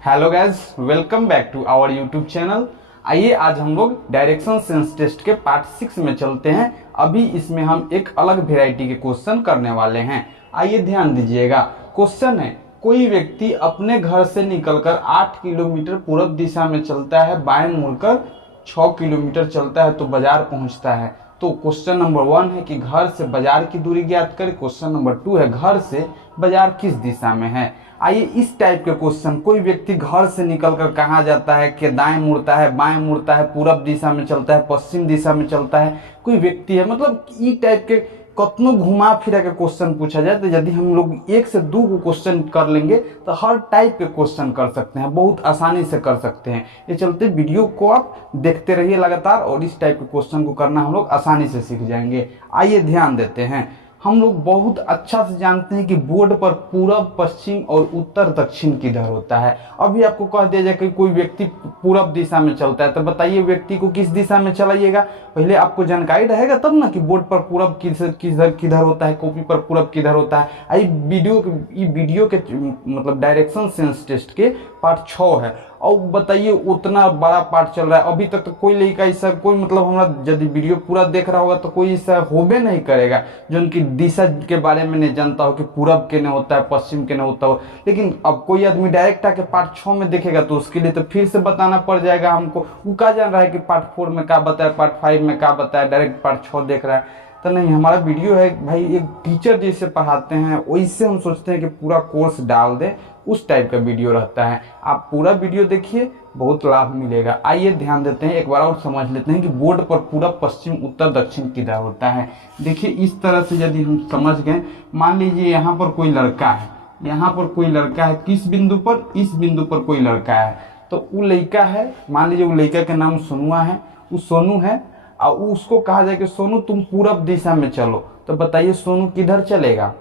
Hello guys, welcome back to our YouTube channel. आइए आज हम लोग डायरेक्शन सेंस टेस्ट के पार्ट 6 में चलते हैं। अभी इसमें हम एक अलग वेराइटी के क्वेश्चन करने वाले हैं। आइए ध्यान दीजिएगा। क्वेश्चन है, कोई व्यक्ति अपने घर से निकलकर 8 किलोमीटर पूर्व दिशा में चलता है, बाएं मुड़कर 6 किलोमीटर चलता है तो बाजार पहुंचता है। तो क्वेश्चन नंबर 1 है कि घर से बाजार की दूरी ज्ञात करें। क्वेश्चन नंबर 2 है घर से बाजार किस दिशा में है। आइए इस टाइप के क्वेश्चन, कोई व्यक्ति घर से निकलकर कहाँ जाता है, कि दाएं मुड़ता है, बाएं मुड़ता है, पूरब दिशा में चलता है, पश्चिम दिशा में चलता है, कोई व्यक्ति है, मतलब ई टाइप के कतनो घुमा फिरा के क्वेश्चन पूछा जाए तो यदि हम लोग 1 से 2 को क्वेश्चन कर लेंगे तो हर टाइप के क्वेश्चन कर सकते हैं, बहुत आसानी से कर सकते हैं। ये चलते वीडियो को आप देखते रहिए लगातार और इस टाइप के क्वेश्चन को करना हम लोग आसानी से सीख जाएंगे। आइए ध्यान देते हैं। हम लोग बहुत अच्छा से जानते हैं कि बोर्ड पर पूरब, पश्चिम और उत्तर दक्षिण किधर होता है। अभी आपको कह दिया जाए कि कोई व्यक्ति पूरब दिशा में चलता है तो बताइए व्यक्ति को किस दिशा में चलाइएगा। पहले आपको जानकारी रहेगा तब ना कि बोर्ड पर पूरब किधर किधर होता है, कॉपी पर पूरब किधर होता है। आई वीडियो के मतलब डायरेक्शन सेंस टेस्ट के पार्ट 6 है और बताइए उतना बड़ा पार्ट चल रहा है। अभी तक तो कोई लड़का ऐसा कोई मतलब हमारा यदि वीडियो पूरा देख रहा होगा तो कोई ऐसा होबे नहीं करेगा जो उनकी दिशा के बारे में नहीं जानता हो कि पूरब के नहीं होता है, पश्चिम के नहीं होता हो। लेकिन अब कोई आदमी डायरेक्ट आके पार्ट 6 में देखेगा तो उसके लिए तो फिर से बताना पड़ जाएगा हमको। वो क्या जान रहा है कि पार्ट 4 में क्या बताया, पार्ट 5 में क्या बताया, डायरेक्ट पार्ट 6 देख रहा है। तो नहीं, हमारा वीडियो है भाई, एक टीचर जैसे पढ़ाते हैं वैसे हम सोचते हैं कि पूरा कोर्स डाल दे, उस टाइप का वीडियो रहता है। आप पूरा वीडियो देखिए, बहुत लाभ मिलेगा। आइए ध्यान देते हैं, एक बार और समझ लेते हैं कि बोर्ड पर पूरब, पश्चिम, उत्तर, दक्षिण किधर होता है। देखिए इस तरह से यदि हम समझ गए, मान लीजिए यहाँ पर कोई लड़का है, यहाँ पर कोई लड़का है, किस बिंदु पर, इस बिंदु पर कोई लड़का है। तो वो लड़का है, मान लीजिए वो लड़का का नाम सोनुआ है, वो सोनू है और उसको कहा जाए कि सोनू तुम पूरब दिशा में चलो। तो बताइए सोनू किधर चलेगा,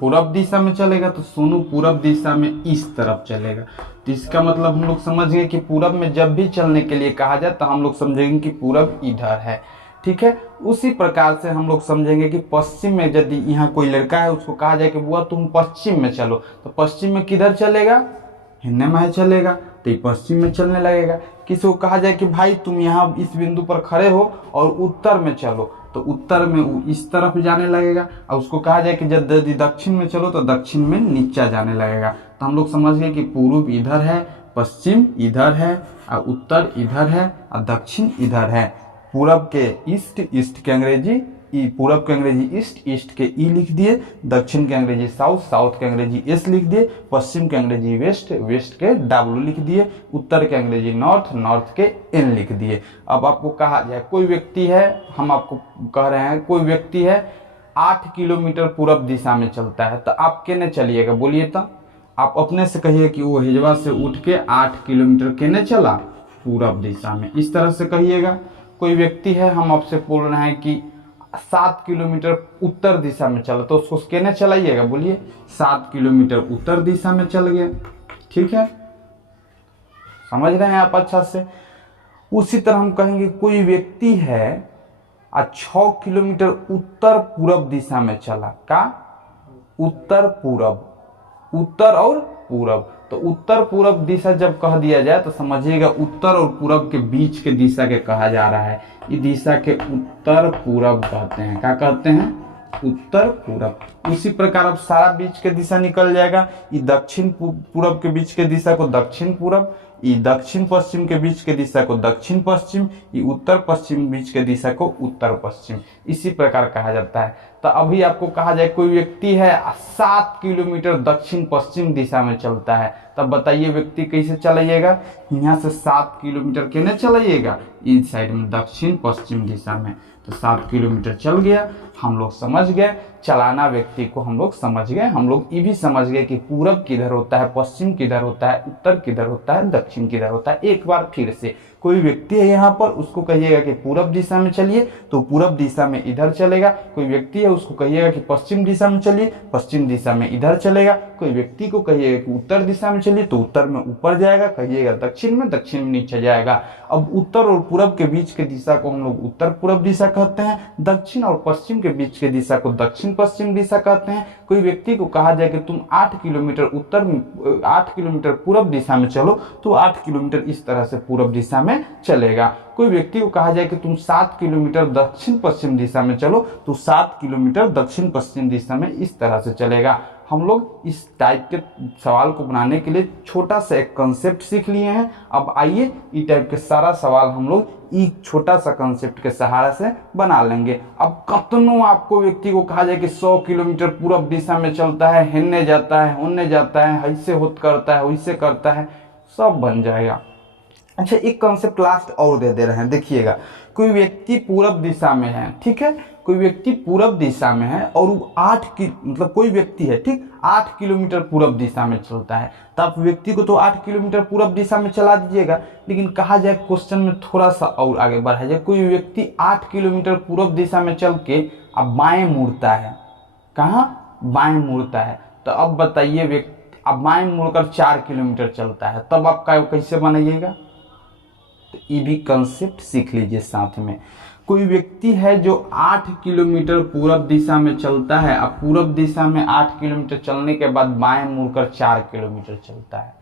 पूरब दिशा में चलेगा। तो सोनू पूरब दिशा में इस तरफ चलेगा। तो इसका मतलब हम लोग समझ गए कि पूरब में जब भी चलने के लिए कहा जाए तो हम लोग समझेंगे कि पूरब इधर है, ठीक है। उसी प्रकार से हम लोग समझेंगे कि पश्चिम में यदि यहाँ कोई लड़का है उसको कहा जाए कि बुआ तुम पश्चिम में चलो, तो पश्चिम में किधर चलेगा, हिन्ने में चलेगा, तो ये पश्चिम में चलने लगेगा। किसी को कहा जाए कि भाई तुम यहाँ इस बिंदु पर खड़े हो और उत्तर में चलो, तो उत्तर में वो इस तरफ जाने लगेगा। और उसको कहा जाए कि जब यदि दक्षिण में चलो तो दक्षिण में नीचा जाने लगेगा। तो हम लोग समझ गए कि पूर्व इधर है, पश्चिम इधर है और उत्तर इधर है और दक्षिण इधर है। पूरब के ईस्ट, ईस्ट के अंग्रेजी पूरब के अंग्रेजी ईस्ट, ईस्ट के ई लिख दिए, दक्षिण के अंग्रेजी साउथ, साउथ के अंग्रेजी एस लिख दिए, पश्चिम के अंग्रेजी वेस्ट, वेस्ट के डब्ल्यू लिख दिए, उत्तर के अंग्रेजी नॉर्थ, नॉर्थ के एन लिख दिए। अब आपको कहा जाए कोई व्यक्ति है, हम आपको कह रहे हैं कोई व्यक्ति है 8 किलोमीटर पूरब दिशा में चलता है, तो आप केने चलिएगा बोलिए। तो आप अपने से कहिए कि वो हिजवा से उठ के 8 किलोमीटर केने चला, पूरब दिशा में, इस तरह से कहिएगा। कोई व्यक्ति है, हम आपसे बोल रहे हैं कि 7 किलोमीटर उत्तर दिशा में चला, तो उसको केने चलाइएगा बोलिए, 7 किलोमीटर उत्तर दिशा में चल गया, ठीक है। समझ रहे हैं आप अच्छा से। उसी तरह हम कहेंगे कोई व्यक्ति है 6 किलोमीटर उत्तर पूरब दिशा में चला, का उत्तर पूरब, उत्तर और पूरब। तो उत्तर पूरब दिशा जब कह दिया जाए तो समझिएगा उत्तर और पूरब के बीच के दिशा के कहा जा रहा है। इस दिशा के उत्तर पूरब कहते हैं। क्या कहते हैं, उत्तर पूरब। उसी प्रकार अब सारा बीच के दिशा निकल जाएगा। ये दक्षिण पूरब के बीच के दिशा को दक्षिण पूरब, ये दक्षिण पश्चिम के बीच के दिशा को दक्षिण पश्चिम, ये उत्तर पश्चिम बीच के दिशा को उत्तर पश्चिम, इसी प्रकार कहा जाता है। तो अभी आपको कहा जाए कोई व्यक्ति है 7 किलोमीटर दक्षिण पश्चिम दिशा में चलता है, तब बताइए व्यक्ति कैसे चलाइएगा, यहाँ से 7 किलोमीटर केने चलाइएगा, इस साइड में दक्षिण पश्चिम दिशा में। तो 7 किलोमीटर चल गया, हम लोग समझ गए चलाना व्यक्ति को, हम लोग समझ गए। हम लोग ये भी समझ गए कि पूरब किधर होता है, पश्चिम किधर होता है, उत्तर किधर होता है, दक्षिण किधर होता है। एक बार फिर से कोई व्यक्ति है यहाँ पर, उसको कहिएगा कि पूरब दिशा में चलिए तो पूरब दिशा में इधर चलेगा। कोई व्यक्ति है उसको कहिएगा कि पश्चिम दिशा में चलिए, पश्चिम दिशा में इधर चलेगा। कोई व्यक्ति को कहिएगा कि उत्तर दिशा में चलिए तो उत्तर में ऊपर जाएगा, कहिएगा दक्षिण में, दक्षिण में नीचे जाएगा। अब उत्तर और पूरब के बीच के दिशा को हम लोग उत्तर पूरब दिशा कहते हैं, दक्षिण और पश्चिम के बीच के दिशा को दक्षिण पश्चिम दिशा कहते हैं। कोई व्यक्ति को कहा जाए कि तुम 8 किलोमीटर 8 किलोमीटर पूरब दिशा में चलो तो 8 किलोमीटर इस तरह से पूरब दिशा में चलेगा। कोई व्यक्ति को कहा जाए कि तुम 7 किलोमीटर दक्षिण पश्चिम दिशा में चलो तो 7 किलोमीटर दक्षिण पश्चिम दिशा में इस तरह से चलेगा। हम लोग इस टाइप के सवाल को बनाने के लिए छोटा सा एक कंसेप्ट सीख लिए हैं। अब आइए इस टाइप के सारा सवाल हम लोग एक छोटा सा कंसेप्ट के सहारा से बना लेंगे। अब कतनों आपको व्यक्ति को कहा जाए कि 100 किलोमीटर पूरब दिशा में चलता है, हिलने जाता है, होने जाता है, ऐसे होत करता है, वैसे करता है, सब बन जाएगा। अच्छा, एक कॉन्सेप्ट लास्ट और दे रहे हैं, देखिएगा। कोई व्यक्ति पूरब दिशा में है, ठीक है, कोई व्यक्ति पूरब दिशा में है और वो 8 की मतलब कोई व्यक्ति है, ठीक, 8 किलोमीटर पूरब दिशा में चलता है, तो आप व्यक्ति को तो 8 किलोमीटर पूरब दिशा में चला दीजिएगा। लेकिन कहा जाए क्वेश्चन में थोड़ा सा और आगे बढ़ा जाए, कोई व्यक्ति 8 किलोमीटर पूरब दिशा में चल के अब बाएं मुड़ता है, कहाँ, बाएं मुड़ता है, तो अब बताइए व्यक्ति अब बाएं मुड़कर 4 किलोमीटर चलता है, तब आप कैसे बनाइएगा? तो ये भी कंसेप्ट सीख लीजिए साथ में। कोई व्यक्ति है जो 8 किलोमीटर पूरब दिशा में चलता है, अब पूरब दिशा में 8 किलोमीटर चलने के बाद बाएं मुड़कर 4 किलोमीटर चलता है,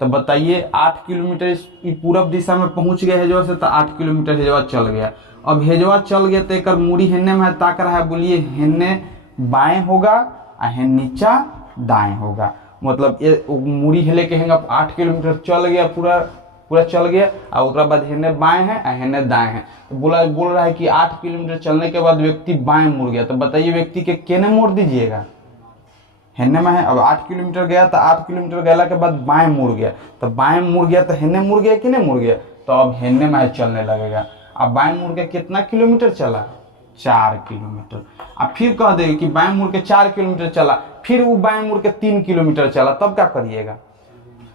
तो बताइए 8 किलोमीटर पूरब दिशा में पहुंच गए हेजवा से, तो 8 किलोमीटर हेजवा चल गया। अब हेजवा चल गया तो एक मुड़ी हेन्ने में ताक रहा है, बोलिए हेन्ने बाएं होगा और हेन नीचा दाएं होगा। मतलब ये मुड़ी हिले के हेंगा 8 किलोमीटर चल गया, पूरा चल गया और उसके बाद हेने बाएं है और हेने दाएं है, तो बोल रहा है कि 8 किलोमीटर चलने के बाद व्यक्ति बाएं मुड़ गया, तो बताइए व्यक्ति के केने मोड़ दीजिएगा? हेने में है। अब 8 किलोमीटर गया तो 8 किलोमीटर गया के बाद बाएं मुड़ गया, तो बाएं मुड़ गया तो हेने मुड़ गया कि नहीं मुड़ गया, तो अब हेने में चलने लगेगा। अब बाएं मुड़ के कितना किलोमीटर चला? 4 किलोमीटर। अब फिर कह देगा कि बाएं मुड़ के 4 किलोमीटर चला, फिर वो बाएं मुड़ के 3 किलोमीटर चला, तब क्या करिएगा?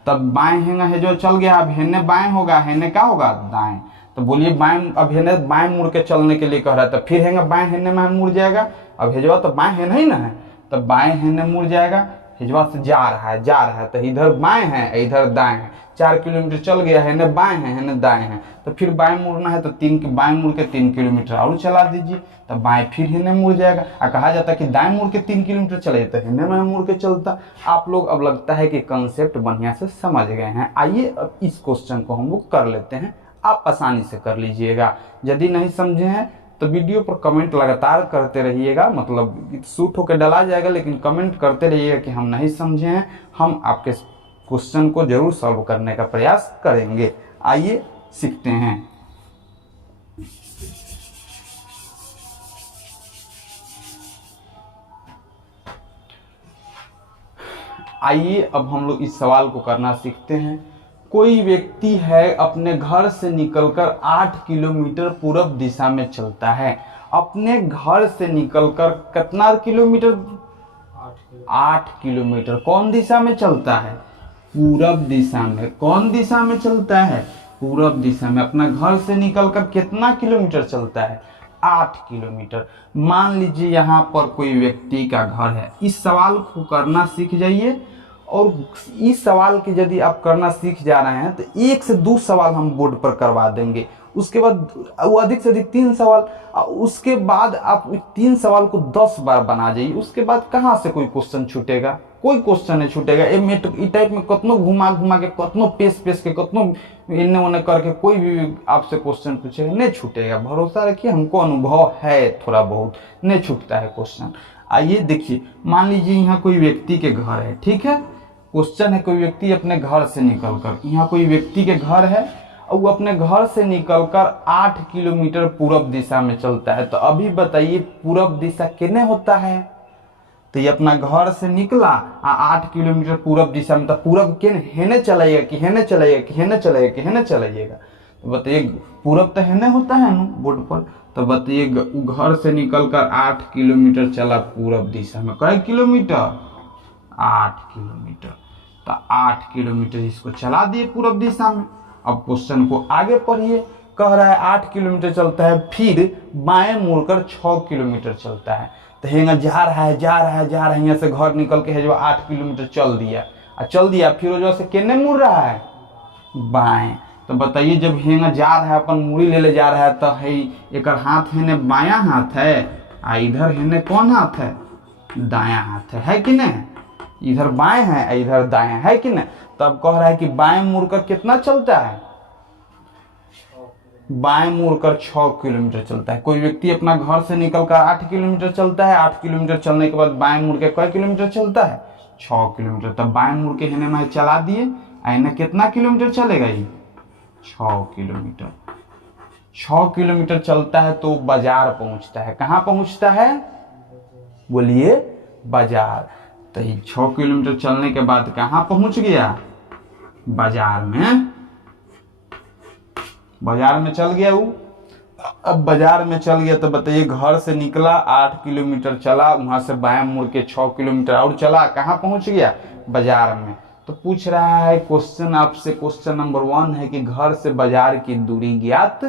तब बाएं हेंगा है जो चल गया, अब हेने बाएं होगा, हेने क्या होगा? दाएं। तो बोलिए बाएं, अब हेने बाएं मुड़ के चलने के लिए कह रहा है, तो फिर हेंगा बाएं हेने में मुड़ जाएगा। अब हेजवा तो बाएं हेने ही ना है, तो बाएं हेने मुड़ जाएगा। हेजवा से जा रहा है तो इधर बाएं है इधर दाएं है, 4 किलोमीटर चल गया, हेने बाएं है हेने दाएं है, तो फिर बाएं मुड़ना है तो बाएं मुड़ के 3 किलोमीटर और चला दीजिए, तो बाएं फिर हेने मुड़ जाएगा। और कहा जाता है कि दाएं मुड़ के 3 किलोमीटर चले तो हेने में मुड़ के चलता। आप लोग अब लगता है कि कंसेप्ट बढ़िया से समझ गए हैं। आइए अब इस क्वेश्चन को हम लोग कर लेते हैं, आप आसानी से कर लीजिएगा। यदि नहीं समझे हैं तो वीडियो पर कमेंट लगातार करते रहिएगा, मतलब शूट होकर डला जाएगा, लेकिन कमेंट करते रहिएगा कि हम नहीं समझे हैं, हम आपके क्वेश्चन को जरूर सॉल्व करने का प्रयास करेंगे। आइए सीखते हैं। आइए अब हम लोग इस सवाल को करना सीखते हैं। कोई व्यक्ति है अपने घर से निकलकर 8 किलोमीटर पूरब दिशा में चलता है। अपने घर से निकलकर कितना किलोमीटर? 8 किलोमीटर। कौन दिशा में चलता है? पूरब दिशा में। कौन दिशा में चलता है? पूरब दिशा में। अपना घर से निकलकर कितना किलोमीटर चलता है? 8 किलोमीटर। मान लीजिए यहाँ पर कोई व्यक्ति का घर है। इस सवाल को करना सीख जाइए, और इस सवाल की यदि आप करना सीख जा रहे हैं तो 1 से 2 सवाल हम बोर्ड पर करवा देंगे। उसके बाद वो अधिक से अधिक 3 सवाल, उसके बाद आप 3 सवाल को 10 बार बना जाइए। उसके बाद कहाँ से कोई क्वेश्चन छूटेगा? कोई क्वेश्चन नहीं छूटेगा। ए टाइप में कतनो घुमा के, कतनो पेश के, कतनो इन्ने उन्ने करके कोई भी आपसे क्वेश्चन पूछेगा, नहीं छूटेगा। भरोसा रखिए, हमको अनुभव है थोड़ा बहुत, नहीं छूटता है क्वेश्चन। आइए देखिए, मान लीजिए यहाँ कोई व्यक्ति के घर है, ठीक है। क्वेश्चन है कोई व्यक्ति अपने घर से निकलकर, यहाँ कोई व्यक्ति के घर है और वो अपने घर से निकलकर 8 किलोमीटर पूरब दिशा में चलता है। तो अभी बताइए पूरब दिशा कितने होता है? तो ये अपना घर से निकला 8 किलोमीटर पूरब दिशा में, तो पूरब के हेने चलाइएगा कि हेने चलाइएगा कि हेने चलाइएगा कि हेने चलाइएगा? तो बताइए पूरब तो हेने होता है ना बोर्ड पर। तो बताइए घर से निकलकर 8 किलोमीटर चला पूरब दिशा में। कई किलोमीटर? 8 किलोमीटर। तो 8 किलोमीटर इसको चला दिए पूरब दिशा में। अब क्वेश्चन को आगे पढ़िए। कह रहा है 8 किलोमीटर चलता है, फिर बाएं मुड़कर 6 किलोमीटर चलता है। तो हेंगा जा रहा है यहाँ से घर निकल के है जो 8 किलोमीटर चल दिया फिर वो जो से केने मुड़ रहा है, बाएं। तो बताइए जब हेंगा जा रहा है अपन मुड़ी ले जा रहा है तो है एक हाथ है ने बायां हाथ है, आ इधर है ने कौन हाथ है, दायां हाथ है कि नहीं। इधर बाएं है इधर दायां है कि नहीं। तब कह रहा है कि बाएं मुड़कर कितना चलता है, बाएं मुड़कर 6 किलोमीटर चलता है। कोई व्यक्ति अपना घर से निकलकर 8 किलोमीटर चलता है, 8 किलोमीटर चलने के बाद बाएं मुड़ के कई किलोमीटर चलता है, 6 किलोमीटर। तब बाएं मुड़ के हेने में चला दिए, आईने कितना किलोमीटर चलेगा ये, 6 किलोमीटर। 6 किलोमीटर चलता है तो बाजार पहुंचता है। कहाँ पहुंचता है, बोलिए बाजार। तो 6 किलोमीटर चलने के बाद कहाँ पहुंच गया, बाजार में। बाजार में चल गया वो। अब बाजार में चल गया तो बताइए घर से निकला 8 किलोमीटर चला, वहां से बाएं मुड़ के 6 किलोमीटर और चला, कहाँ पहुंच गया, बाजार में। तो पूछ रहा है क्वेश्चन आपसे, क्वेश्चन नंबर 1 है कि घर से बाजार की दूरी ज्ञात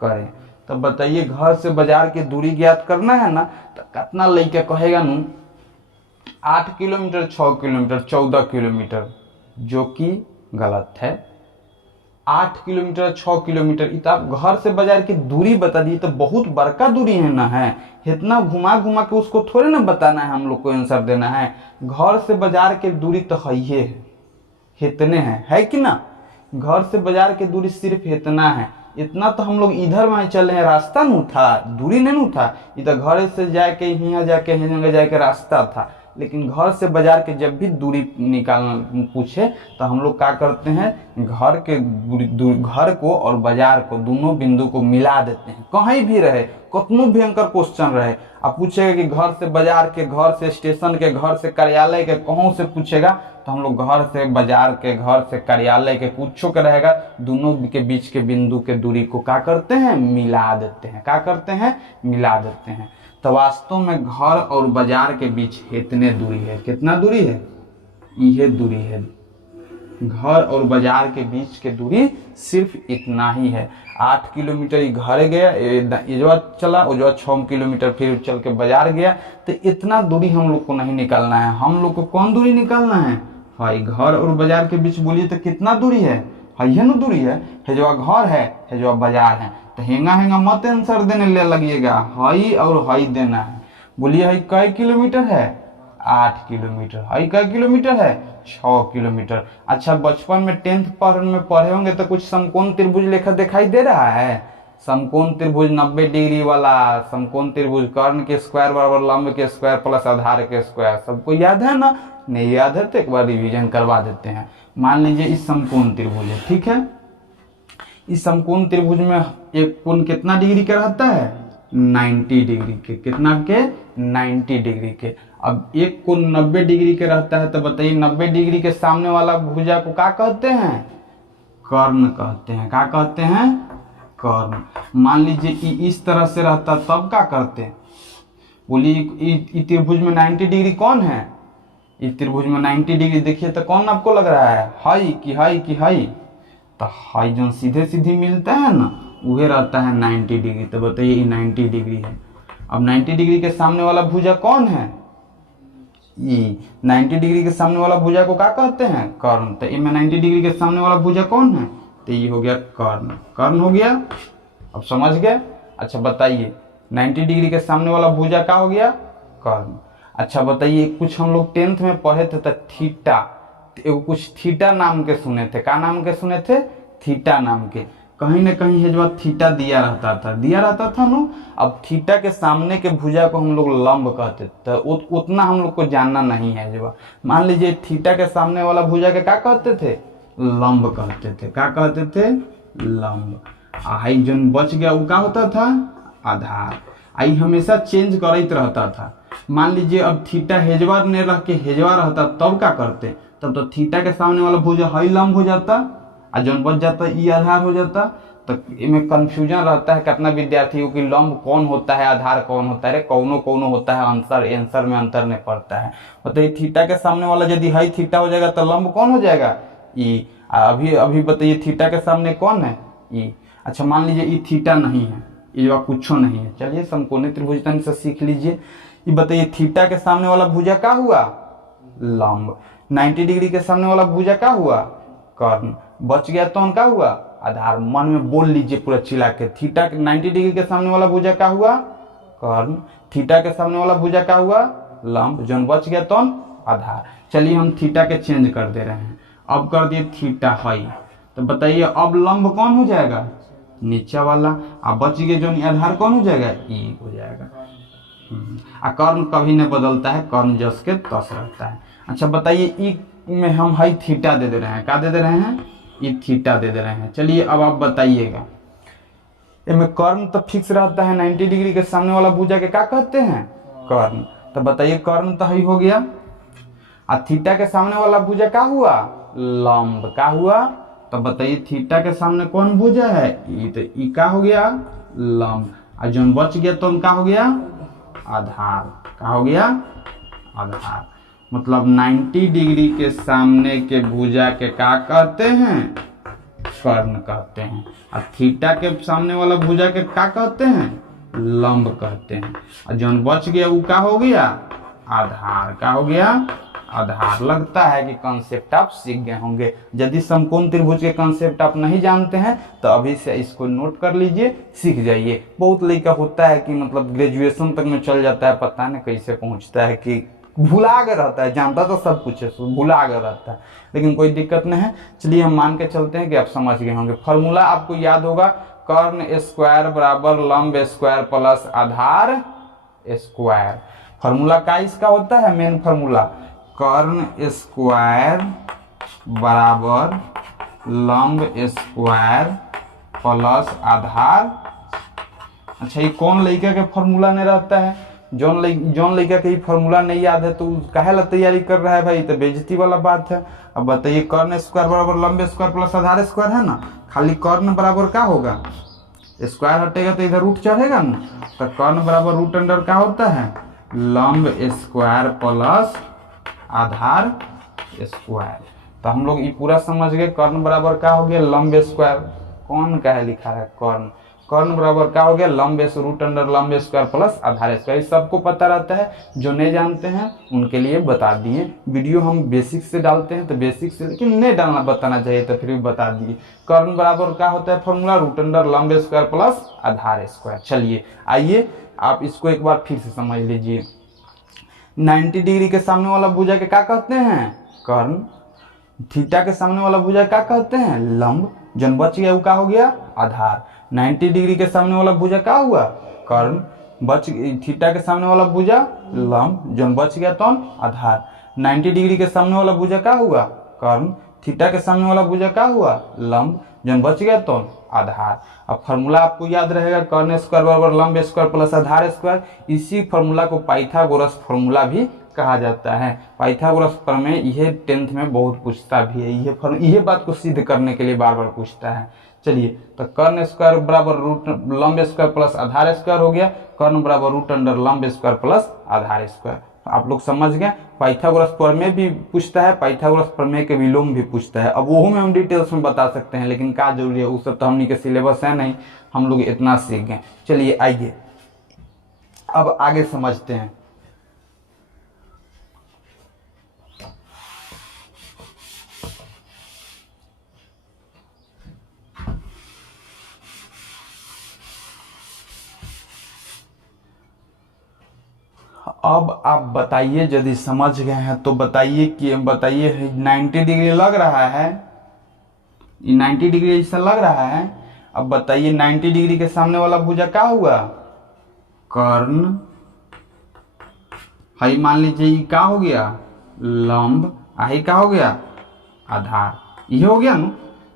करें। तो बताइए घर से बाजार की दूरी ज्ञात करना है ना, तो कितना लेके कहेगा नू, 8 किलोमीटर 6 किलोमीटर 14 किलोमीटर, जो कि गलत है। 8 किलोमीटर 6 किलोमीटर इतना घर से बाजार की दूरी बता दी, तो बहुत बड़का दूरी है ना, है इतना घुमा घुमा के उसको थोड़े ना बताना है, हम लोग को आंसर देना है। घर से बाजार की दूरी तो है इतने हैं, है कि ना। घर से बाजार की दूरी सिर्फ इतना है, इतना तो हम लोग इधर वहां चले हैं, रास्ता नहीं था, दूरी नहीं था। इधर घर से जाके यहाँ जाके रास्ता था। लेकिन घर से बाजार के जब भी दूरी निकालना पूछे तो हम लोग क्या करते हैं, घर को और बाजार को दोनों बिंदु को मिला देते हैं। कहीं भी रहे, कितना भयंकर क्वेश्चन रहे, आप पूछेगा कि घर से बाजार के, घर से स्टेशन के, घर से कार्यालय के, कहाँ से पूछेगा तो हम लोग घर से बाजार के, घर से कार्यालय के, कुछ के रहेगा, दोनों के बीच के बिंदु के दूरी को क्या करते हैं, मिला देते हैं। क्या करते हैं, मिला देते हैं। तो वास्तव में घर और बाजार के बीच इतने दूरी है, कितना दूरी है, यह दूरी है। घर और बाजार के बीच के दूरी सिर्फ इतना ही है। 8 किलोमीटर ही घर गया, इजवा चला, उजवा 6 किलोमीटर फिर चल के बाजार गया। तो इतना दूरी हम लोग को नहीं निकालना है। हम लोग को कौन दूरी निकालना है, भाई घर और बाजार के बीच। बोलिए तो कितना दूरी है, ना दूरी है जो घर है जो बाजार है। तो हेंगा मत आंसर देने ले लगिएगा, हई और हई देना है। बोलिए हई कई किलोमीटर है, 8 किलोमीटर। हई कई किलोमीटर है, 6 किलोमीटर। अच्छा बचपन में 10th में पढ़े होंगे तो कुछ समकोण त्रिभुज लेखा दिखाई दे रहा है। समकोण त्रिभुज 90 डिग्री वाला समकोण त्रिभुज, कर्ण के स्क्वायर बराबर लंब के स्क्वायर प्लस आधार के स्क्वायर। सबको याद है ना, नहीं याद है तो एक बार रिवीजन करवा देते हैं। मान लीजिए इस समकोण त्रिभुज है, ठीक है। इस समकोण त्रिभुज में एक कोण कितना डिग्री का रहता है, 90 डिग्री के। कितना के, 90 डिग्री के। अब एक कोण 90 डिग्री के रहता है, तो बताइए 90 डिग्री के सामने वाला भुजा को क्या कहते हैं, कर्ण कहते हैं। क्या कहते हैं, कर्ण। मान लीजिए कि इस तरह से रहता तब क्या करते, बोलिए त्रिभुज में 90 डिग्री कौन है, इस त्रिभुज में 90 डिग्री देखिए तो कौन आपको लग रहा है, हाई की हाई। तो हाई जो सीधे सीधे मिलता है ना, वह रहता है 90 डिग्री। तो बताइए 90 डिग्री है। अब 90 डिग्री के सामने वाला भुजा कौन है, ई 90 डिग्री के सामने वाला भुजा को क्या कहते हैं, कर्ण। तो इनमें 90 डिग्री के सामने वाला भुजा कौन है, तो ये हो गया कर्ण। कर्ण हो गया, अब समझ गए। अच्छा बताइए 90 डिग्री के सामने वाला भुजा क्या हो गया, कर्ण। अच्छा बताइए कुछ हम लोग 10th में पढ़े थे तो थीटा, कुछ थीटा नाम के सुने थे। क्या नाम के सुने थे, थीटा नाम के। कहीं ना कहीं है जो थीटा दिया रहता था ना। अब थीटा के सामने के भुजा को हम लोग लंब कहते थे, तो उतना हम लोग को जानना नहीं है। जो मान लीजिए थीटा के सामने वाला भुजा के क्या कहते थे, लंब कहते थे। क्या कहते थे, लंब। आई जो बच गया वो क्या होता था, आधार। आई हमेशा चेंज करते रहता था। मान लीजिए अब थीटा हेजवा ने रह के हेजवा रहता तब क्या करते, तब तो थीटा के सामने वाला भुजा हई लंब हो जाता, और जौन बच जाता ई आधार हो जाता। तो इनमें कंफ्यूजन रहता है कितना विद्यार्थियों की, लंब कौन होता है, आधार कौन होता है। कौनो होता है, आंसर में अंतर नहीं पड़ता है। तो थीटा के सामने वाला यदि हई थीटा हो जाएगा तो लंब कौन हो जाएगा, ई। अभी अभी बताइए थीटा के सामने कौन है, ई। अच्छा मान लीजिए ई थीटा नहीं है, ये जो कुछ नहीं है। चलिए समकोणीय त्रिभुज तन से सीख लीजिए। ये बताइए थीटा के सामने वाला भुजा क्या हुआ, लंब। 90 डिग्री के सामने वाला भुजा क्या हुआ, कर्ण। बच गया तो क्या हुआ, आधार। मन में बोल लीजिए पूरा चिल्ला के, थीटा के 90 डिग्री के सामने वाला भुजा क्या हुआ, कर्ण। थीटा के सामने वाला भुजा क्या हुआ, लंब। जो बच गया तो आधार। चलिए हम थीटा के चेंज कर दे रहे हैं। अब कर दिए थीटा हाई, तो बताइए अब लंब कौन हो जाएगा, नीचे वाला। अब बच गए जो आधार कौन हो जाएगा, ई हो जाएगा। कर्ण कभी नहीं बदलता है, कर्ण जस के तस रहता है। अच्छा बताइए ई में हम हाई थीटा दे रहे हैं, क्या दे रहे हैं, ई थीटा दे रहे हैं। चलिए अब आप बताइएगा, इनमें कर्ण तो फिक्स रहता है, 90 डिग्री के सामने वाला भुजा के क्या कहते हैं, कर्ण। तो बताइए कर्ण तो ही हो गया। थीटा के सामने वाला भुजा क्या हुआ, लंब। क्या हुआ, तो बताइए थीटा के सामने कौन भुजा है, ई। तो ई क्या हो गया, लंब। और जो बच गया तो क्या हो गया, आधार। क्या हो गया, आधार। मतलब 90 डिग्री के सामने के भुजा के क्या कहते हैं, कर्ण कहते हैं। और थीटा के सामने वाला भुजा के क्या कहते हैं, लंब कहते हैं। और जो बच गया वो क्या हो गया, आधार। क्या हो गया, आधार। लगता है कि कॉन्सेप्ट आप सीख गए होंगे। यदि समकोण त्रिभुज के कॉन्सेप्ट आप नहीं जानते हैं तो अभी से इसको नोट कर लीजिए, सीख जाइए। बहुत लड़का होता है कि मतलब ग्रेजुएशन तक में चल जाता है, पता नहीं कैसे पहुंचता है कि भुला गया रहता है, जानता तो सब कुछ है, भुला गया रहता है, लेकिन कोई दिक्कत नहीं है। चलिए हम मान के चलते हैं कि आप समझ गए होंगे। फॉर्मूला आपको याद होगा, कर्ण स्क्वायर बराबर लंब स्क्वायर प्लस आधार स्क्वायर। फॉर्मूला क्या इसका होता है, मेन फॉर्मूला, कर्ण स्क्वायर बराबर लंब स्क्वायर प्लस आधार। अच्छा ये कौन लड़का के फॉर्मूला नहीं रहता है, जौन लड़का के फॉर्मूला नहीं याद है तो काहे ला तैयारी कर रहा है भाई, तो बेइज्जती वाला बात है। अब बताइए कर्ण स्क्वायर बराबर लंब स्क्वायर प्लस आधार स्क्वायर है ना, खाली कर्ण बराबर क्या होगा, स्क्वायर हटेगा तो इधर रूट चढ़ेगा ना, तो कर्ण बराबर रूट अंडर क्या होता है, लंब स्क्वायर प्लस आधार स्क्वायर। तो हम लोग ये पूरा समझ गए, कर्ण बराबर क्या हो गया, लंब स्क्वायर। कौन का है लिखा है, कर्ण। कर्ण बराबर क्या हो गया, लंब रूट अंडर लंब स्क्वायर प्लस आधार स्क्वायर। सबको पता रहता है, जो नहीं जानते हैं उनके लिए बता दिए। वीडियो हम बेसिक से डालते हैं तो बेसिक से, लेकिन नहीं डालना बताना चाहिए तो फिर भी बता दिए। कर्ण बराबर क्या होता है फॉर्मूला, रूट अंडर लंब स्क्वायर प्लस आधार स्क्वायर। चलिए आइए आप इसको एक बार फिर से समझ लीजिए। 90 डिग्री के सामने वाला भुजा के क्या कहते हैं, कर्ण। थीटा के सामने वाला भुजा क्या कहते हैं, लंब। जन बच गया वो क्या हो गया, आधार। 90 डिग्री के सामने वाला भुजा क्या हुआ, कर्ण। बच थीटा के सामने वाला भुजा लंब, जन बच गया तो आधार। 90 डिग्री के सामने वाला भुजा क्या हुआ, कर्ण। थीटा के सामने वाला भुजा क्या हुआ, लंब, जन बच गया तो आधार। अब फार्मूला आपको याद रहेगा, कर्ण स्क्वायर बराबर लंब स्क्वायर प्लस आधार स्क्वायर। इसी फार्मूला को पाइथागोरस फार्मूला भी कहा जाता है। पाइथागोरस प्रमेय यह 10th में बहुत पूछता भी है, यह बात को सिद्ध करने के लिए बार बार पूछता है। चलिए तो कर्ण स्क्वायर बराबर रूट लंब स्क्वायर प्लस आधार स्क्वायर हो गया, कर्ण बराबर रूट अंडर लंब स्क्वायर प्लस आधार स्क्वायर। आप लोग समझ गए। पाइथागोरस प्रमेय भी पूछता है, पाइथागोरस प्रमेय के विलोम भी पूछता है। अब वो में हम डिटेल्स में बता सकते हैं, लेकिन क्या जरूरी है, वो सब तो हमनी के सिलेबस है नहीं, हम लोग इतना सीख गए। चलिए आइए अब आगे समझते हैं। अब आप बताइए, यदि समझ गए हैं तो बताइए कि 90 डिग्री लग रहा है, 90 डिग्री ऐसा लग रहा है। अब बताइए 90 डिग्री के सामने वाला भुजा क्या हुआ, कर्ण। हाई मान लीजिए ये क्या हो गया, लंब। आई क्या हो गया, आधार। ये हो गया ना।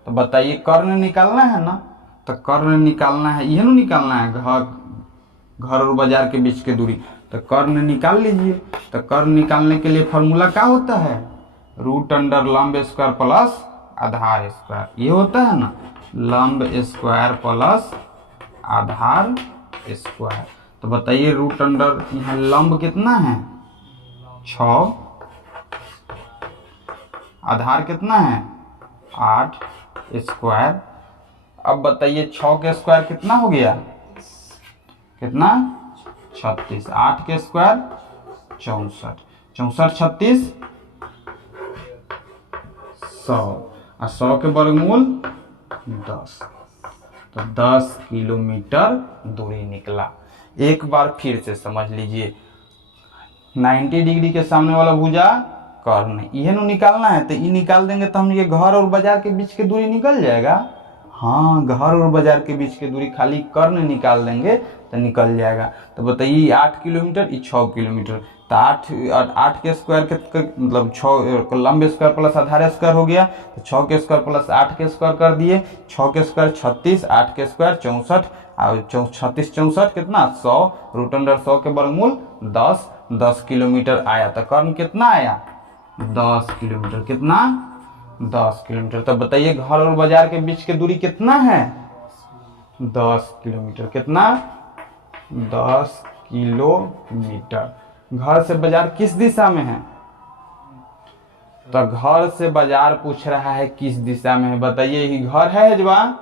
तो बताइए कर्ण निकालना है ना, तो कर्ण निकालना है, यह निकालना है, घर और बाजार के बीच की दूरी। तो कर्ण निकाल लीजिए। तो कर्ण निकालने के लिए फॉर्मूला क्या होता है, रूट अंडर लंब स्क्वायर प्लस आधार स्क्वायर। ये होता है ना, लंब स्क्वायर प्लस आधार स्क्वायर। तो बताइए रूट अंडर, यहाँ लंब कितना है 6, आधार कितना है 8 स्क्वायर। अब बताइए 6 के स्क्वायर कितना हो गया, कितना 36, 8 के स्क्वायर 64, 64 36 100 और 100 के वर्गमूल 10, तो 10 किलोमीटर दूरी निकला। एक बार फिर से समझ लीजिए, 90 डिग्री के सामने वाला भुजा कर्ण, ये नु निकालना है, तो ये निकाल देंगे तो हम ये घर और बाजार के बीच की दूरी निकल जाएगा। हाँ, घर और बाजार के बीच की दूरी खाली कर्ण निकाल देंगे तो निकल जाएगा। तो बताइए 8 किलोमीटर, ये 6 किलोमीटर, तो 8 के स्क्वायर के मतलब 6 लंबे स्क्वायर प्लस आधार स्क्वायर हो गया, तो 6 के स्क्वायर प्लस 8 के स्क्वायर कर दिए। 6 के स्क्वायर 36, 8 के स्क्वायर 64 और 36 64 कितना 100, रूट अंडर 100 के वर्गमूल 10, 10 किलोमीटर आया। तो कर्ण कितना आया 10 किलोमीटर, कितना 10 किलोमीटर। तो बताइए घर और बाजार के बीच की दूरी कितना है 10 किलोमीटर, कितना 10 किलोमीटर। घर से बाजार किस दिशा में है, तो घर से बाजार पूछ रहा है किस दिशा में है। बताइए ये घर है जवान,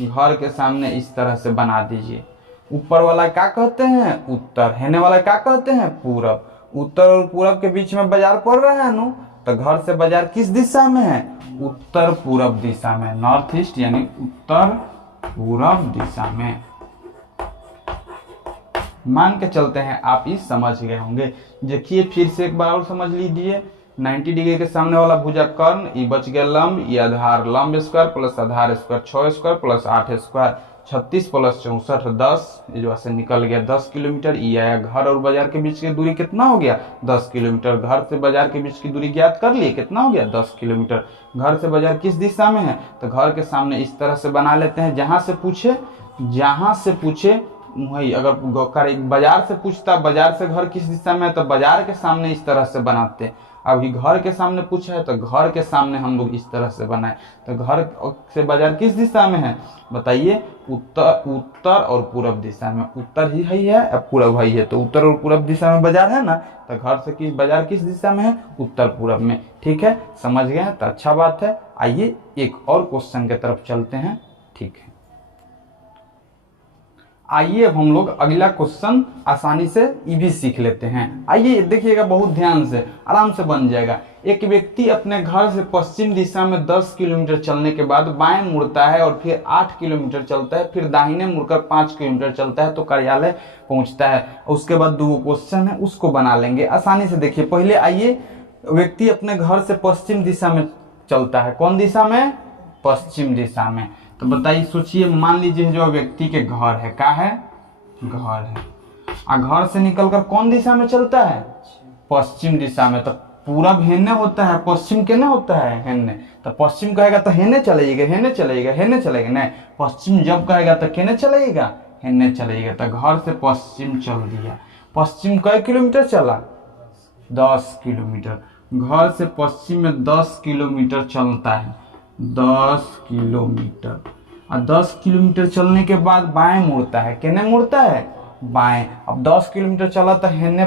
घर के सामने इस तरह से बना दीजिए। ऊपर वाला क्या कहते हैं उत्तर, हेने वाला क्या कहते हैं पूरब। उत्तर और पूरब के बीच में बाजार पड़ रहा है नु, तो घर से बाजार किस दिशा में है उत्तर पूरब दिशा में, नॉर्थ ईस्ट यानी उत्तर पूरब दिशा में। मान के चलते हैं आप इस समझ गए होंगे। देखिए फिर से एक बार और समझ लीजिए, 90 डिग्री के सामने वाला भुजा कर्ण, ये बच गया लंब, ये आधार लंब स्क्वायर प्लस आधार square 6 square plus 8 square 36 plus 64 10, ये जो से निकल गया 10 किलोमीटर। ये आया घर और बाजार के बीच की दूरी कितना हो गया 10 किलोमीटर। घर से बाजार के बीच की दूरी ज्ञात कर लिए, कितना हो गया 10 किलोमीटर। घर से बाजार किस दिशा में है, तो घर के सामने इस तरह से बना लेते हैं, जहां से पूछे वही। अगर बाजार से पूछता बाजार से घर किस दिशा में है, तो बाजार के सामने इस तरह से बनाते हैं। अभी घर के सामने पूछा है तो घर के सामने हम लोग इस तरह से बनाए। तो घर से बाजार किस दिशा में है, बताइए उत्तर और पूरब दिशा में। उत्तर ही है अब पूरब ही है, तो उत्तर और पूरब दिशा में बाजार है ना, तो घर से बाजार किस दिशा में है उत्तर पूरब में। ठीक है, समझ गए तो अच्छा बात है। आइए एक और क्वेश्चन की तरफ चलते हैं। ठीक है, आइए अब हम लोग अगला क्वेश्चन आसानी से ये भी सीख लेते हैं। आइए देखिएगा, बहुत ध्यान से, आराम से बन जाएगा। एक व्यक्ति अपने घर से पश्चिम दिशा में 10 किलोमीटर चलने के बाद बाएं मुड़ता है और फिर 8 किलोमीटर चलता है, फिर दाहिने मुड़कर 5 किलोमीटर चलता है तो कार्यालय पहुंचता है। उसके बाद 2 क्वेश्चन है, उसको बना लेंगे आसानी से। देखिए पहले आइए, व्यक्ति अपने घर से पश्चिम दिशा में चलता है, कौन दिशा में पश्चिम दिशा में। तो बताइए सोचिए, मान लीजिए जो व्यक्ति के घर है, क्या है घर है, और घर से निकलकर कौन दिशा में चलता है पश्चिम दिशा में। तो पूरब हेने होता है, पश्चिम केने होता है हेने। तो पश्चिम कहेगा तो हेने चलेगा, हेने चलेगा, हेने चलेगा नहीं। पश्चिम जब कहेगा तो केने चलेगा हेने चलेगा। तो घर से पश्चिम चल दिया। पश्चिम कई किलोमीटर चला 10 किलोमीटर। घर से पश्चिम में 10 किलोमीटर चलता है, 10 किलोमीटर। और 10 किलोमीटर चलने के बाद बाएं मुड़ता है, केने मुड़ता है बाएं। अब 10 किलोमीटर चला तो हेने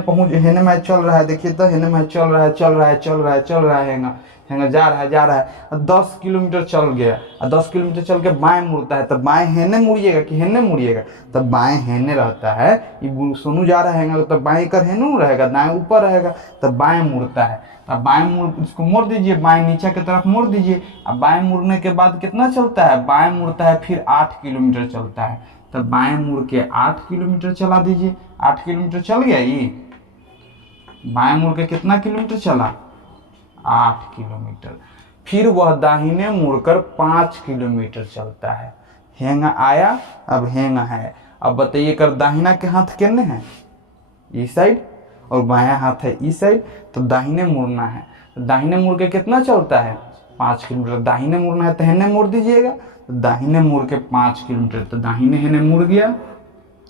में चल रहा है। देखिए तो हेने में चल रहा है, हेंगा जा रहा है। और 10 किलोमीटर चल गया, और 10 किलोमीटर चल के बाएं मुड़ता है। तो बाएं हेने मुड़िएगा कि हेने मुड़िएगा, तो बाएं हेने रहता है। ये सोनू जा रहा है तो बाएं कर हेनू रहेगा, दाएं ऊपर रहेगा, तो बाएं मुड़ता है। तो बाएं मुड़, इसको मोड़ दीजिए, बाएं नीचे की तरफ मोड़ दीजिए। अब बाएं मुड़ने के बाद कितना चलता है, बाएं मुड़ता है फिर 8 किलोमीटर चलता है। तो बाएं मुड़ के 8 किलोमीटर चला दीजिए। 8 किलोमीटर चल गया ये, बाएं मुड़ के कितना किलोमीटर चला 8 किलोमीटर। फिर वह दाहिने मुड़कर 5 किलोमीटर चलता है। हेंगा आया, अब हेंगा है। अब बताइए कर दाहिना के हाथ कितने हैं इस साइड और बायां हाथ है इस साइड, तो दाहिने मुड़ना है। दाहिने मुड़ के कितना चलता है 5 किलोमीटर। दाहिने मुड़ना है तो हेने मुड़ दीजिएगा, तो दाहिने मुड़ के 5 किलोमीटर। तो दाहिने हेने मुड़ गया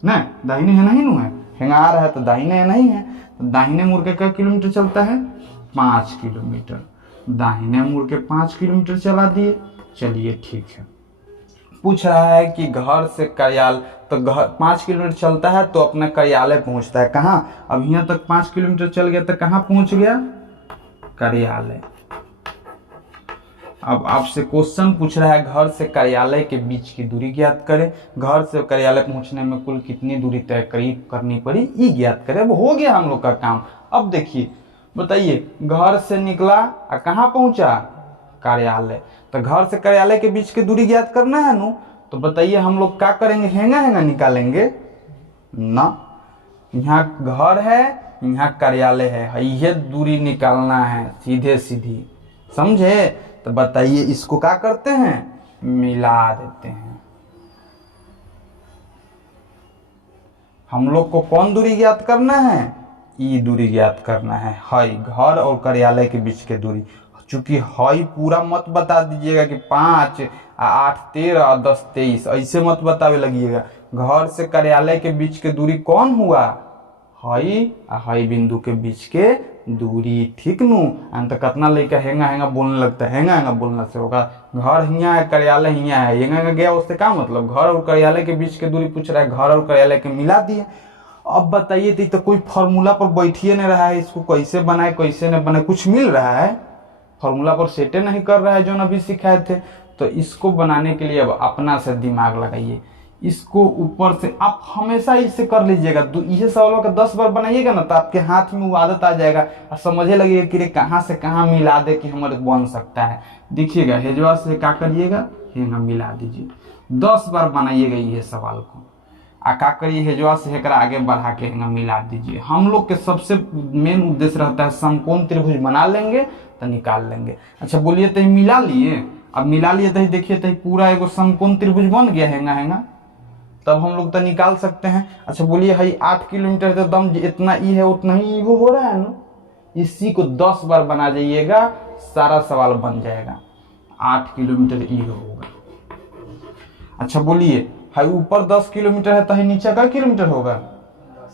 ना, दाहिने है नहीं नु है, हेंगा आ रहा है तो दाहिने है नहीं है। तो दाहिने मुड़ के क्या किलोमीटर चलता है 5 किलोमीटर। दाहिने मुड़ के 5 किलोमीटर चला दिए। चलिए ठीक है, पूछ रहा है कि घर से कार्यालय, तो घर 5 किलोमीटर चलता है तो अपना कार्यालय पहुंचता है कहाँ। अब यहाँ तक 5 किलोमीटर चल गया तो कहाँ पहुंच गया कार्यालय। अब आपसे क्वेश्चन पूछ रहा है घर से कार्यालय के बीच की दूरी ज्ञात करें। घर से कार्यालय पहुंचने में कुल कितनी दूरी तय करनी पड़ी, ये ज्ञात करें। अब हो गया हम लोग का काम। अब देखिए, बताइए, घर से निकला और कहाँ पहुंचा, कार्यालय। तो घर से कार्यालय के बीच की दूरी ज्ञात करना है नु। तो बताइए हम लोग क्या करेंगे, हेंगा हेंगा निकालेंगे ना। यहाँ घर है, यहाँ कार्यालय है, ये दूरी निकालना है सीधे सीधी, समझे। तो बताइए इसको क्या करते हैं, मिला देते हैं। हम लोग को कौन दूरी ज्ञात करना है, ई दूरी ज्ञात करना है। हई घर और कार्यालय के बीच के दूरी। चूंकि हई पूरा मत बता दीजिएगा कि 5 8 13 10 23, ऐसे मत बतावे लगिएगा। घर से कार्यालय के बीच के दूरी कौन हुआ, हई आ हई बिंदु के बीच के दूरी, ठीक नु। अंत कितना लड़का हेंगा हेंगा बोलने लगता है, हेंगा हेंगा बोलना से होगा। घर हियाँ है, कार्यालय हियाँ है, हेंगा हेंगा गया, उससे क्या मतलब। घर और कार्यालय के बीच के दूरी पूछ रहा है, घर और कार्यालय के मिला दिए। अब बताइए, तो कोई फॉर्मूला पर बैठिए नहीं रहा है, इसको कैसे बनाए कैसे न बनाए, कुछ मिल रहा है, फॉर्मूला पर सेटे नहीं कर रहा है जो अभी सिखाए थे। तो इसको बनाने के लिए अब अपना से दिमाग लगाइए। इसको ऊपर से आप हमेशा इससे कर लीजिएगा। ये सवालों का 10 बार बनाइएगा ना, तो आपके हाथ में वो आदत आ जाएगा और समझे लगेगा कि रे कहाँ से कहाँ मिला दे कि हमारे बन सकता है। देखिएगा, हेजवा से क्या करिएगा, हेंगा मिला दीजिए। 10 बार बनाइएगा ये सवाल को। का करिए, हेजवा से हेकरा आगे बढ़ा के हेंगा मिला दीजिए। हम लोग के सबसे मेन उद्देश्य रहता है समकोण त्रिभुज बना लेंगे तो निकाल लेंगे। अच्छा बोलिए, तो मिला लिए। अब मिला लिए तो देखिए, तो पूरा एगो समकोण त्रिभुज बन गया हेंगा हेंगा। तब हम लोग तो निकाल सकते हैं। अच्छा बोलिए, हई 8 किलोमीटर तो दम इतना ई है उतना ही वो हो रहा है ना। इसी को 10 बार बना जाइएगा, सारा सवाल बन जाएगा। 8 किलोमीटर ई होगा। अच्छा बोलिए, हाई ऊपर 10 किलोमीटर है तो हाई नीचे का किलोमीटर होगा,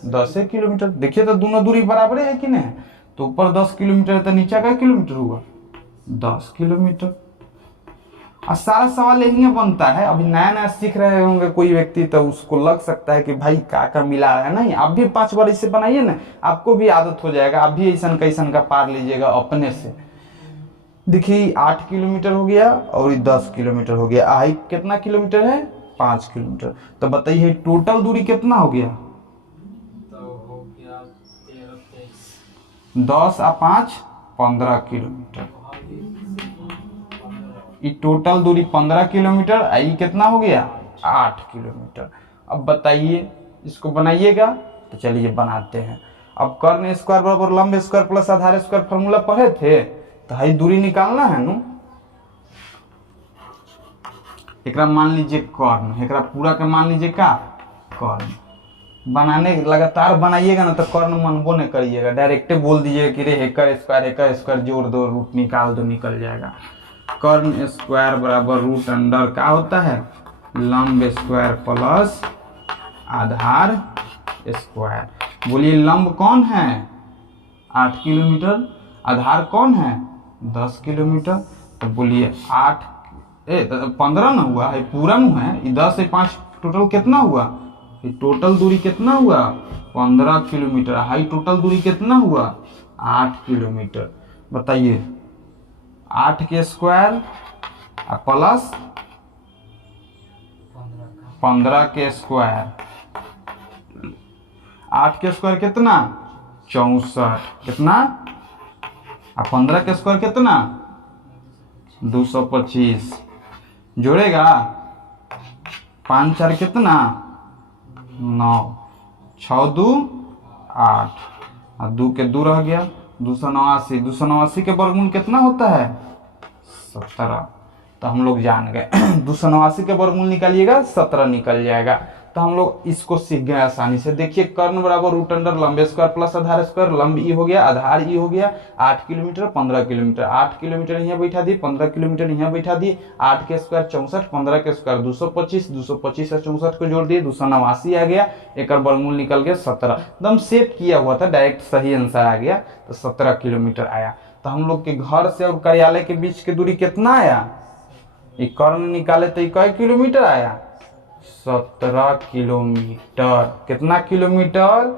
10 किलोमीटर। देखिए तो दोनों दूरी बराबर है कि नहीं। तो ऊपर 10 किलोमीटर है तो नीचे का किलोमीटर हुआ 10 किलोमीटर। और सारा सवाल यही बनता है। अभी नया नया सीख रहे होंगे कोई व्यक्ति, तो उसको लग सकता है कि भाई का मिला रहा है। नहीं, आप भी 5 बार इससे बनाइए ना, आपको भी आदत हो जाएगा। आप भी ऐसा कैसन का पार लीजिएगा अपने से। देखिए 8 किलोमीटर हो गया और 10 किलोमीटर हो गया। आई कितना किलोमीटर है, 5 किलोमीटर। तो बताइए टोटल दूरी कितना हो गया, तो हो गया 13 23 10 और 5 15 किलोमीटर। ये टोटल दूरी 15 किलोमीटर। आई कितना हो गया, 8 किलोमीटर। अब बताइए इसको बनाइएगा। तो चलिए बनाते हैं। अब कर्ण स्क्वायर बराबर लंब स्क्वायर प्लस आधार स्क्वायर फॉर्मूला पढ़े थे, तो हाई दूरी निकालना है नु। एकरा मान लीजिए कर्ण, एकरा पूरा के मान लीजिए का कर्ण। बनाने लगातार बनाइएगा ना तो कर्ण मनबो नहीं करिएगा, डायरेक्टे बोल दीजिएगा कि रे हेकर स्क्वायर जोड़ दो, रूट निकाल दो, निकल जाएगा। कर्ण स्क्वायर बराबर रूट अंडर क्या होता है, लंब स्क्वायर प्लस आधार स्क्वायर। बोलिए लंब कौन है, 8 किलोमीटर। आधार कौन है, 10 किलोमीटर। तो बोलिए 15 ना हुआ है, पूरा नु है। 10 से 5 टोटल कितना हुआ, टोटल दूरी कितना हुआ, 15 किलोमीटर। हाई टोटल दूरी कितना हुआ, 8 किलोमीटर। बताइए 8 के स्क्वायर प्लस 15 के स्क्वायर। 8 के स्क्वायर कितना, 64। कितना, 15 के स्क्वायर कितना, 225। जोड़ेगा 5 4 कितना, 9, 6 2 8 और 2 के 2 रह गया, 289। 289 के वर्गमूल कितना होता है, 17। तो हम लोग जान गए 289 के वर्गमूल निकालिएगा 17 निकल जाएगा। तो हम लोग इसको सीख गए आसानी से। देखिए कर्ण बराबर रूट अंडर लंब स्क्वायर प्लस आधार स्क्वायर। लंब ई हो गया, आधार ई हो गया। 8 किलोमीटर 15 किलोमीटर। 8 किलोमीटर यहाँ बैठा दी, 15 किलोमीटर यहाँ बैठा दी। 8 के स्क्वायर 64, 15 के स्क्वायर 225, 225 और 64 को जोड़ दिए 289 आ गया। एक वर्गमूल निकल गया 17। एकदम सेव किया हुआ था, डायरेक्ट सही आंसर आ गया। तो 17 किलोमीटर आया। तो हम लोग के घर से और कार्यालय के बीच की दूरी कितना आया, ये कर्ण निकाले तो कै किलोमीटर आया, 17 किलोमीटर। कितना किलोमीटर,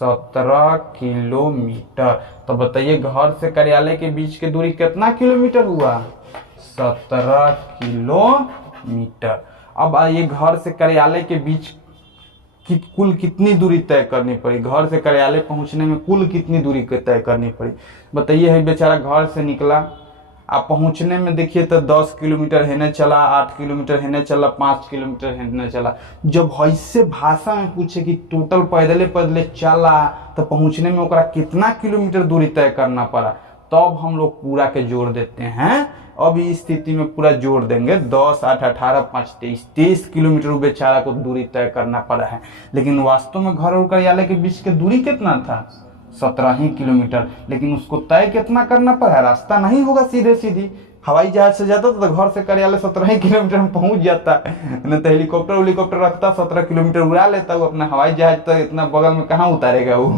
17 किलोमीटर। तो बताइए घर से कार्यालय के बीच की दूरी कितना किलोमीटर हुआ, 17 किलोमीटर। अब ये घर से कार्यालय के बीच कुल कितनी दूरी तय करनी पड़ी, घर से कार्यालय पहुंचने में कुल कितनी दूरी तय करनी पड़ी बताइए। है बेचारा घर से निकला, आप पहुंचने में देखिए तो 10 किलोमीटर हेने चला, 8 किलोमीटर हेने चला, 5 किलोमीटर हेने चला। जब ऐसे भाषा में पूछे कि टोटल पैदले पैदले चला तो पहुंचने में ओकरा कितना किलोमीटर दूरी तय करना पड़ा, तब हम लोग पूरा के जोड़ देते हैं। अब इस स्थिति में पूरा जोड़ देंगे, 10, 8, 18, 5, 23 किलोमीटर बेचारा को दूरी तय करना पड़ा है। लेकिन वास्तव में घर और कार्यालय के बीच की दूरी कितना था, 17 ही किलोमीटर। लेकिन उसको तय कितना करना पड़ा, रास्ता नहीं होगा सीधे सीधी। हवाई जहाज से जाता तो घर से कार्यालय 17 ही किलोमीटर में पहुंच जाता, नहीं तो हेलीकॉप्टर रखता 17 किलोमीटर उड़ा लेता वो अपना। हवाई जहाज तो इतना बगल में कहाँ उतारेगा वो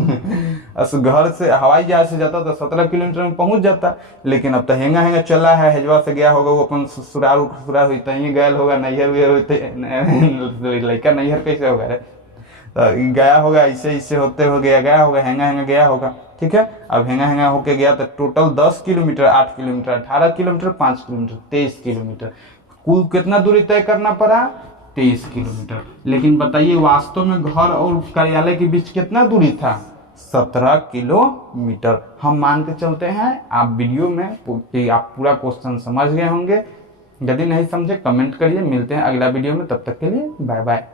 घर से हवाई जहाज से जाता तो 17 किलोमीटर में पहुंच जाता। लेकिन अब तो हेंगा हेंगा चला है, हेजवा से गया होगा वो अपन ससुराल हुई तहीं गया होगा, नैहर उहर होते लड़का नैहर कैसे होगा रे, तो गया होगा ऐसे ऐसे होते हो गया होगा, हेंगा गया होगा। ठीक है, अब हेंगा होके गया तो total 10 kilometre, 8 kilometre, 18 kilometre, 5 kilometre, 23 kilometre, कुल कितना दूरी तय करना पड़ा, 23 किलोमीटर। लेकिन बताइए वास्तव में घर और कार्यालय के बीच कितना दूरी था, 17 किलोमीटर। हम मान के चलते हैं आप वीडियो में कि आप पूरा क्वेश्चन समझ गए होंगे। यदि नहीं समझे कमेंट करिए। मिलते हैं अगला वीडियो में, तब तक के लिए बाय बाय।